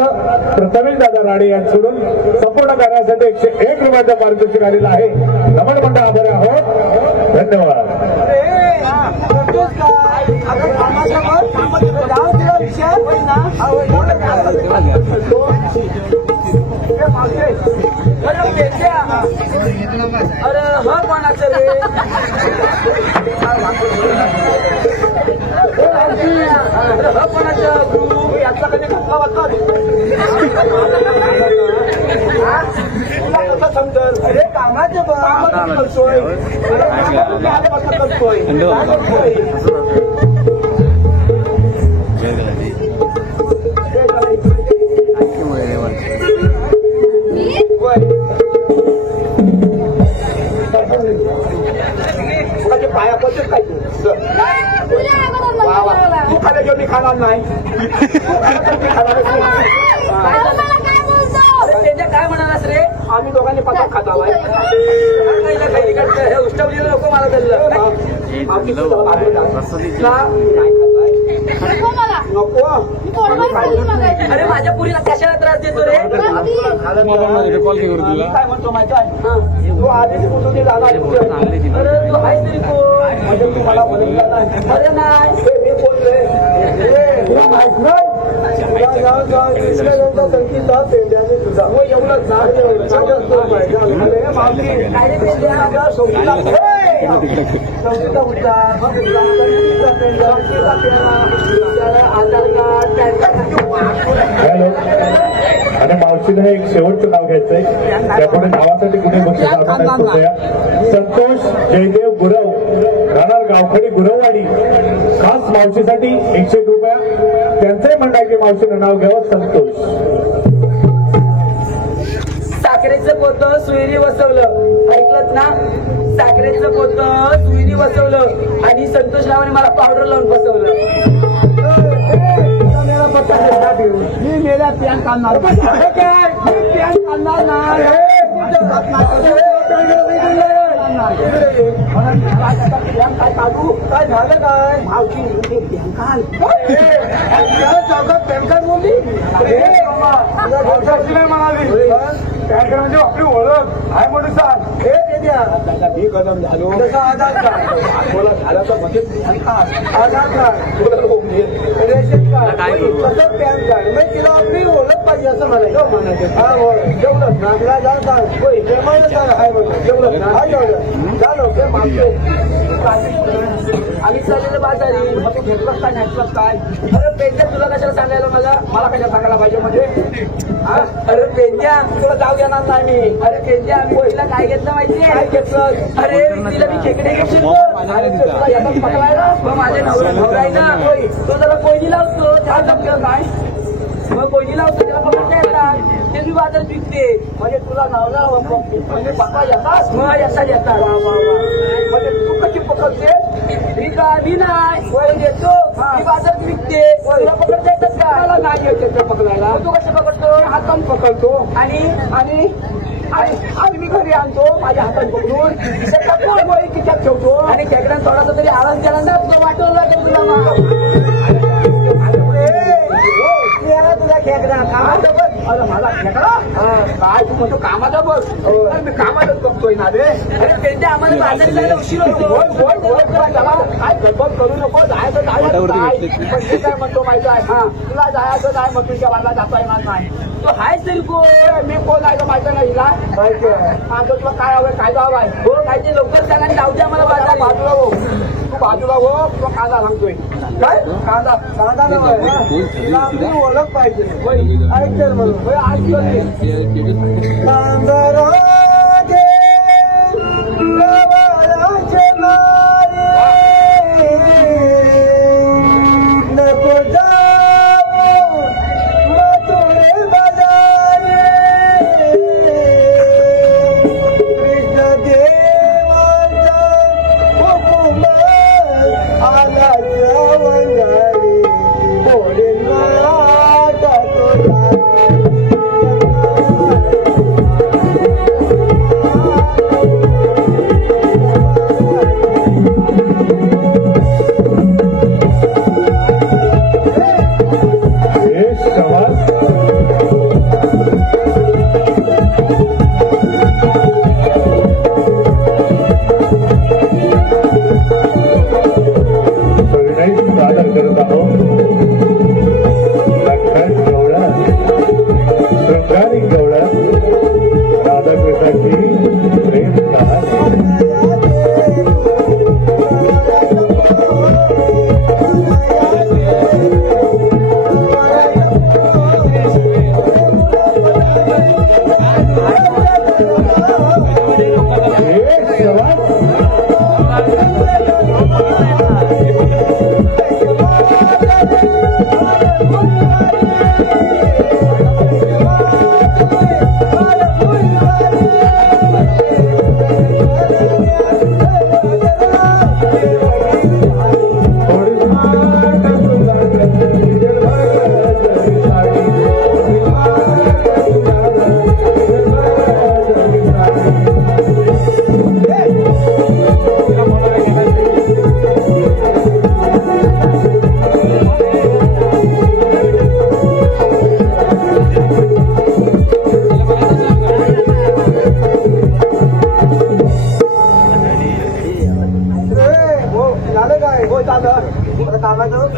प्रथमेश दादा राणे यांच्याकडून संपूर्ण करण्यासाठी 101 रुपयाचं पारितोषिक आलेलं आहे. नमन मंडळ आभारी आहोत. धन्यवाद. अरे हा कोणाचं रे हा कोणाचं गुरु याचा कधी धक्का वाचला समजल अरे कामाचे करतोय पाया पद्धत काय तू खाल्या जेवढी खाणार नाही त्यांच्या काय म्हणालास रे आम्ही दोघांनी पता खाता उष्टवलेलं लोक मला दिलं नको अरे माझ्या पुरीला कशाला त्रास देतो रे काय म्हणतो माहिती आहे तू आधीच कुठून जाणार अरे तू आहेस तरी कोण म्हणजे तू मला बदलला नाही अरे नाही मी बोलले तुला माहित नाही संगीता पेंड्याने तुझा हो एवढंच ना काय रे पेंड्या? संगीता उठला आधार कार्ड हॅलो आणि मावशीनं एक शेवटचं नाव घ्यायचंय. त्यापुढे नावासाठी कुठे बक्षीस आपण करूया. संतोष जयदेव गुरव राहणार गावखडी गुरववाडी खास मावशीसाठी 101 रुपया. त्यांचंही म्हणणं आहे की मावशीनं नाव घ्यावं संतोष. साखरेचं पोतं सुईरी बसवलं ऐकलत ना साखरेचं पोतं सुईरी बसवलं आणि संतोष रावाने मला पावडर लावून बसवलं. मी मेल्या पॅन काढणार काय मी पॅन काढणार नाही काय काढू काय झालं काय मावशी बँकाल चौकात पॅनकार्ड बोलली म्हणाली पॅनकार्ड म्हणजे आपली ओळख आहे म्हणून सांग हे ते द्या मी कदम झालो जसं आधार कार्ड बोला झालं तर म्हणजे आधार कार्ड रेशन कार्ड तसं पॅन कार्ड म्हणजे तिला आपली ओळख पाहिजे असं म्हणायचं हा ओळख जेवढं नागला जा सांग होय प्रेमानं सांग हाय म्हणून जेवढं हा जेवढं झालं ते मागतो आम्ही चाललेलं बाजारी मग तू घेतलास काय घेतलास काय अरे पेंजा तुला कशाला सांगायला मला कशाला सांगायला पाहिजे म्हणजे अरे पेंजा तुला जाऊ देणार नाही मी अरे पेंजा मी पहिला काय घेतलं माहितीये काय घेतलं अरे तिला मी खेकडे घेतली पकडायला मग माझ्या नवरा आहे ना तो जरा कोयनी लावतो त्या जमलं काय मग कोयनी लावतो त्याला पकडता येतात ते मी बाजार विकते म्हणजे तुला नवरा म्हणजे पप्पा येतात मग येतात म्हणजे तू कशी पकडते मी नाही वळून येतो मी बाजारात विकते तुला पकडता येतात का मला नाही येत पकडायला तू कसं पकडतो हाताने पकडतो आणि मी घरी आणतो माझ्या हातात पकडून खिशात ठेवतो आणि खेकड्यात थोडासा तरी आराम केला ना तो वाटवं लागेल तुला तुझा खेकडा कामाचा बघ अरे माझा खेकडा काय तू म्हणतो कामाचा बघ अरे मी कामाचाच बघतोय ना रे अरे त्यांच्या आम्हाला बाजारी जायला उशीर होतो काय गडबड करू नको जायचं काय म्हणतो माहिती आहे हा तुला जायचं काय मग तुझ्या बाजूला जाता येणार नाही तो हायच तरी कोण मी कोण आहे माहिती नाही हिला माहिती आहे माझं तुला काय हवंय काय जावं आहे हो काय ते लवकर सांगा जाऊ द्या मला बाजार बाजूला हो तू बाजूला हो तुला कांदा सांगतोय काय कांदा तिला आपली ओळख पाहिजे ऐकल म्हणून कांदा राजे लवाराचे नारे नको जाऊ मथुरे बाजारे कृष्ण देवाचा हुकुम आला जवंगारी बोले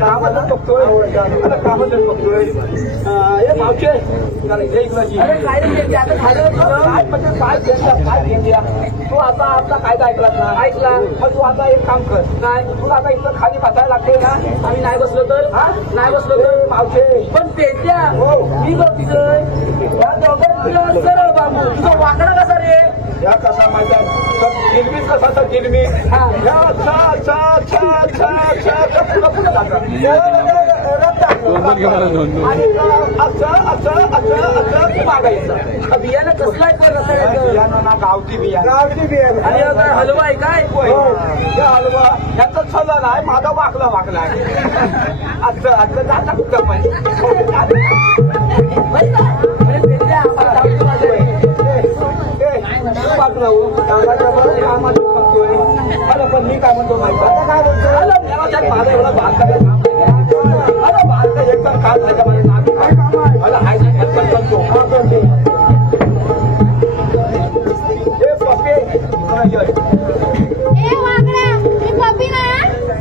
कामाचं बघतोय आता कामाचं बघतोय हे मावशे अरे काय रे आता झालं काय म्हणजे काय घेऊया तू आता आपला कायदा ऐकलास ना ऐकला मग तू आता एक काम कर नाही तुला आता इथं खाली बसायला लागते ना आम्ही नाही बसलो तर नाही बसलो तर मावशे पण पेट्या हो मी बघतोय या दोघांना सरळ बाबू तुझा वाकडा कसा रे या कसा माझ्या जिलमीच कसा तर जिलमी बियाणं कसलं आहे गावठी बियाणं आणि हलवा आहे काय हलवा याचा छला नाही माझा वाकला आता जाता कुठं पण बाजू राहू कामाचं बघतोय. अरे पण मी काय म्हणतो माहिती आहे? काय म्हणतो? अरे देवाच्या माझं एवढं बारकाचं काम नाही. अरे बारकं एकदम काल त्याच्यामध्ये नाटक काय काम आहे? अरे हाय नाही एकदम करतो. हे पप्पे ए वागड्या मी पप्पी ना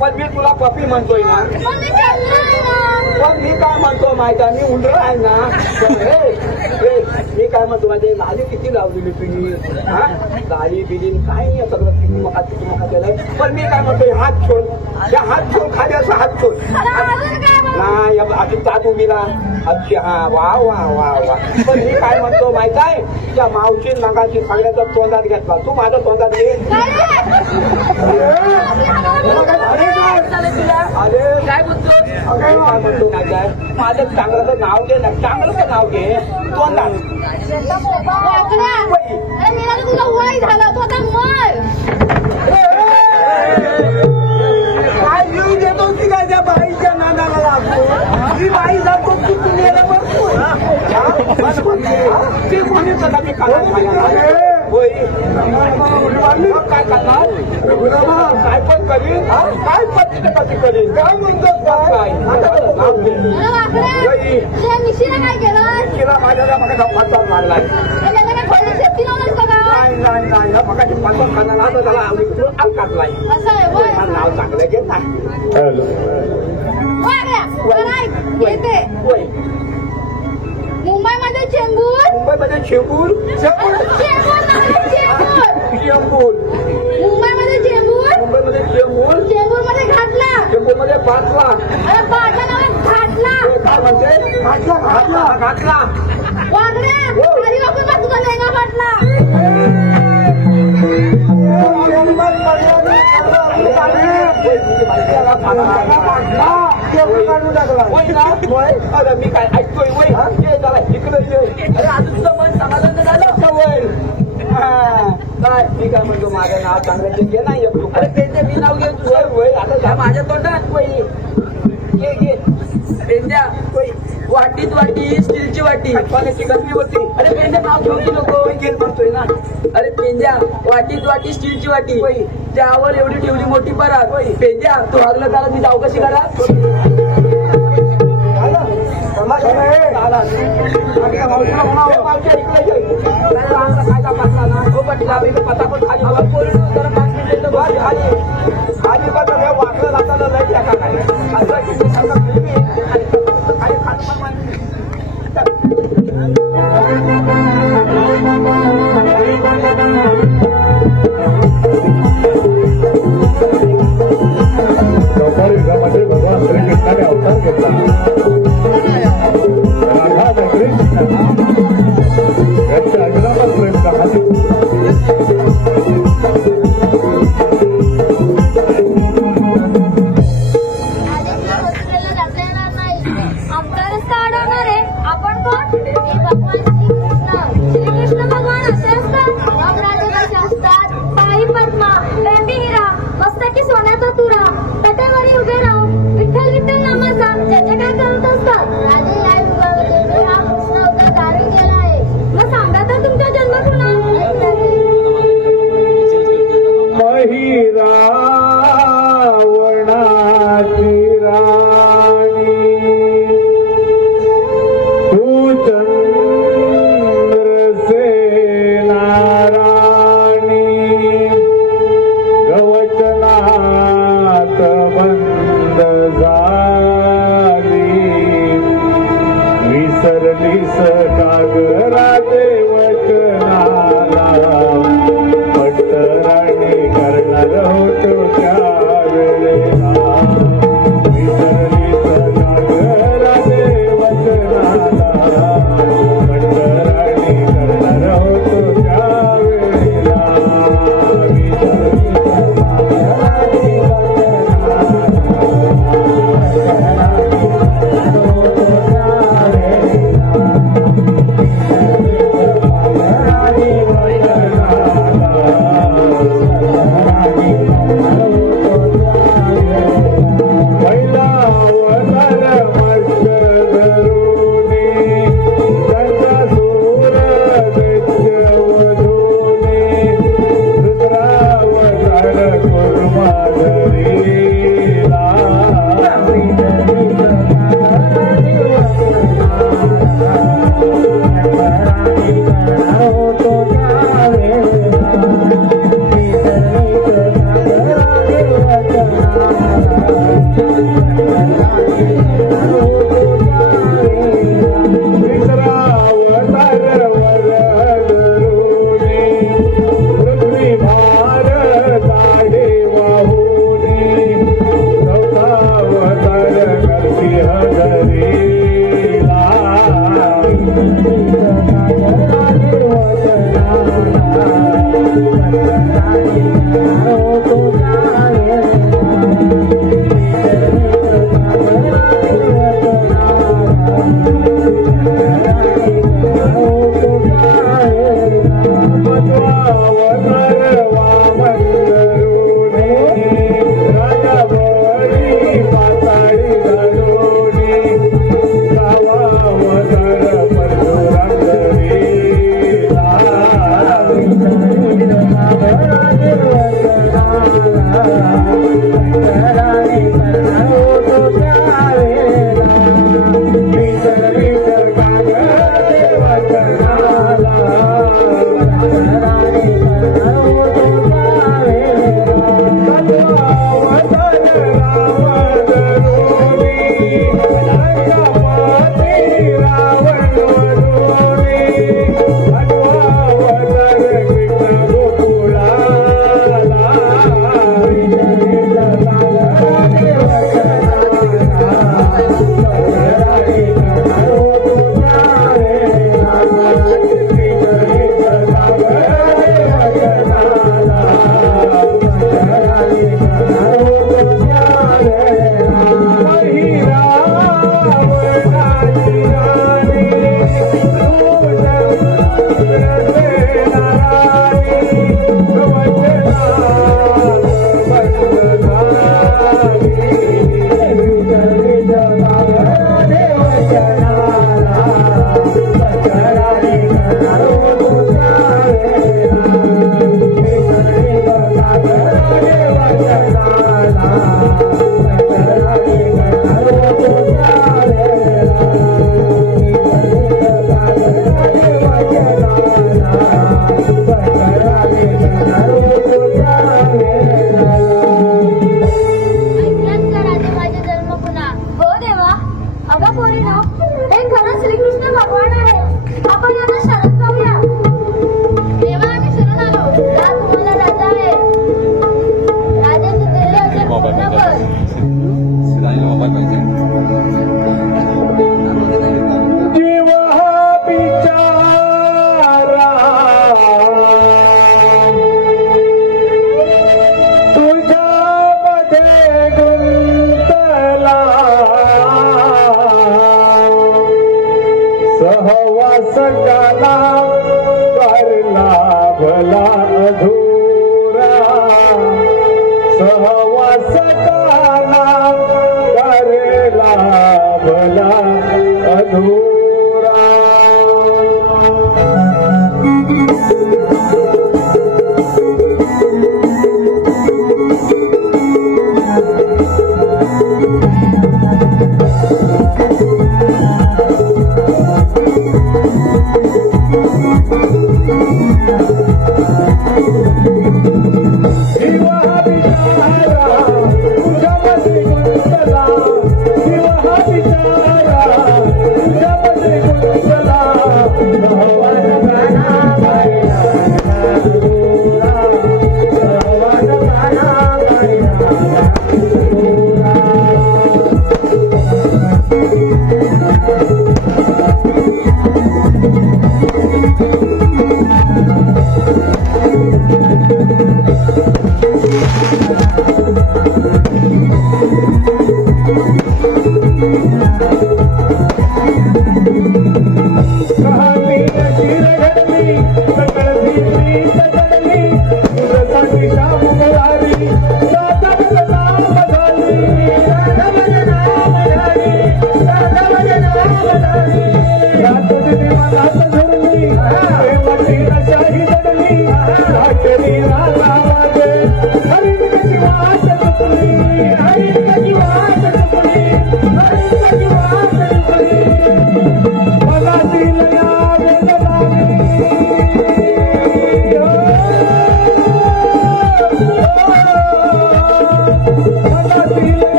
पण मी तुला पप्पी म्हणतोय ना. पण मी चल्ला आहे ना पण मी काय म्हणतो माहिती आहे? मी उंडर आहे ना. पण मी काय म्हणतो माहिती लाली किती लावलेली तुम्ही हा लाली बिली काय सगळं किती मका केलंय. पण मी काय म्हणतोय हात छोड त्या हात छोड खाद्याचा हात छोड अजून काय मग? नाही अजून चालू मिला अच्छा हा वा वा वा वा. पण मी काय म्हणतो माहित आहे त्या मावशी नगाची सगळ्याचा तोंडात घेतला तू माझ्या तोंडात घे. अरे काय बोलतो काय म्हणतो माहिती आहे माझं चांगलं नाव घे ना चांगलं नाव घे तोंडात. वागड्या अरे मेला तर तुला वय झालं तू आता मर काय जीव देतो की काय त्या बाईच्या नादाला लागतो. ही बाई जातो तू तुम्हाला बघतो ते म्हणत होता मी काय होय मग काय करणार काय पण करीन काय पत्ती करीन काय म्हणतात काय अरे वागड्या तुझ्या मिशीला काय केलं तिला माझ्या मग पाचार मारलाय. त्याला काय खोली सेफ्टी नव्हतं का नाही मगाशी पाचार खाण्याला तर त्याला आल काढलाय. असं आहे होय नाव चांगलं घेत नाही. वागड्या बरं ऐक येते होय मुंबईमध्ये चेंबूर मुंबईमध्ये शेंबूर चेंबूर नाही चेंबूर शेंबूर मुंबईमध्ये चेंबूर मुंबईमध्ये शेंबूर चेंबूरमध्ये घातला शेंबूरमध्ये पाचला अरे बाटला नावात घातला काय म्हणते घातला वागड्या खाली वाकून बघ तुझा लेंगा फाटला अरे मी काय ऐकतोय वय चला इकडे अरे आता तुझं मन समाधान झालं वय काय मी काय म्हणतो माझं नाव चांगलं ते घे नाही अरे त्यांचे मी नाव घे तू वय आता माझ्या तोंडात वय घे पेंद्या वाटीत वाटी स्टीलची वाटी पाण्याची गरमी होती. अरे पेंद्या नाव घेऊ की नको घेत म्हणतोय ना. अरे पेंद्या वाटीत वाटी स्टीलची वाटी त्यावर एवढी ठेवली मोठी परात पेंद्या तू हरलं त्याला ती जाऊ कशी करा पटापट खाली वाकलं जाताना लय टाका काय द्वापर युगामध्ये भगवान श्रीकृष्णाने अवतार घेतला. राधा आणि कृष्ण यांच्या अजरामर प्रेम कहाणी अधूरा